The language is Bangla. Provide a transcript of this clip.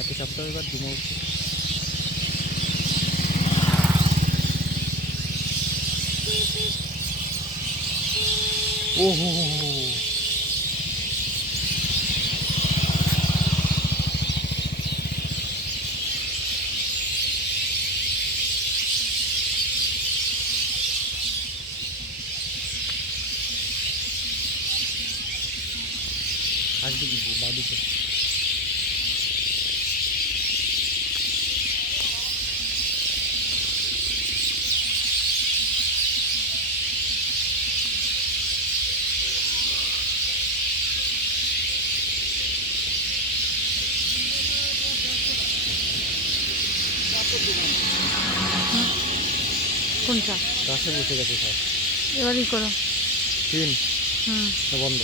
এক সপ্তাহ এবার ডিমে উঠছে। ওহো আসবে কিন্তু বাড়িতে। কোনটা গাছে বসে গেছে সব। এবারই করো। তিন বন্ধ।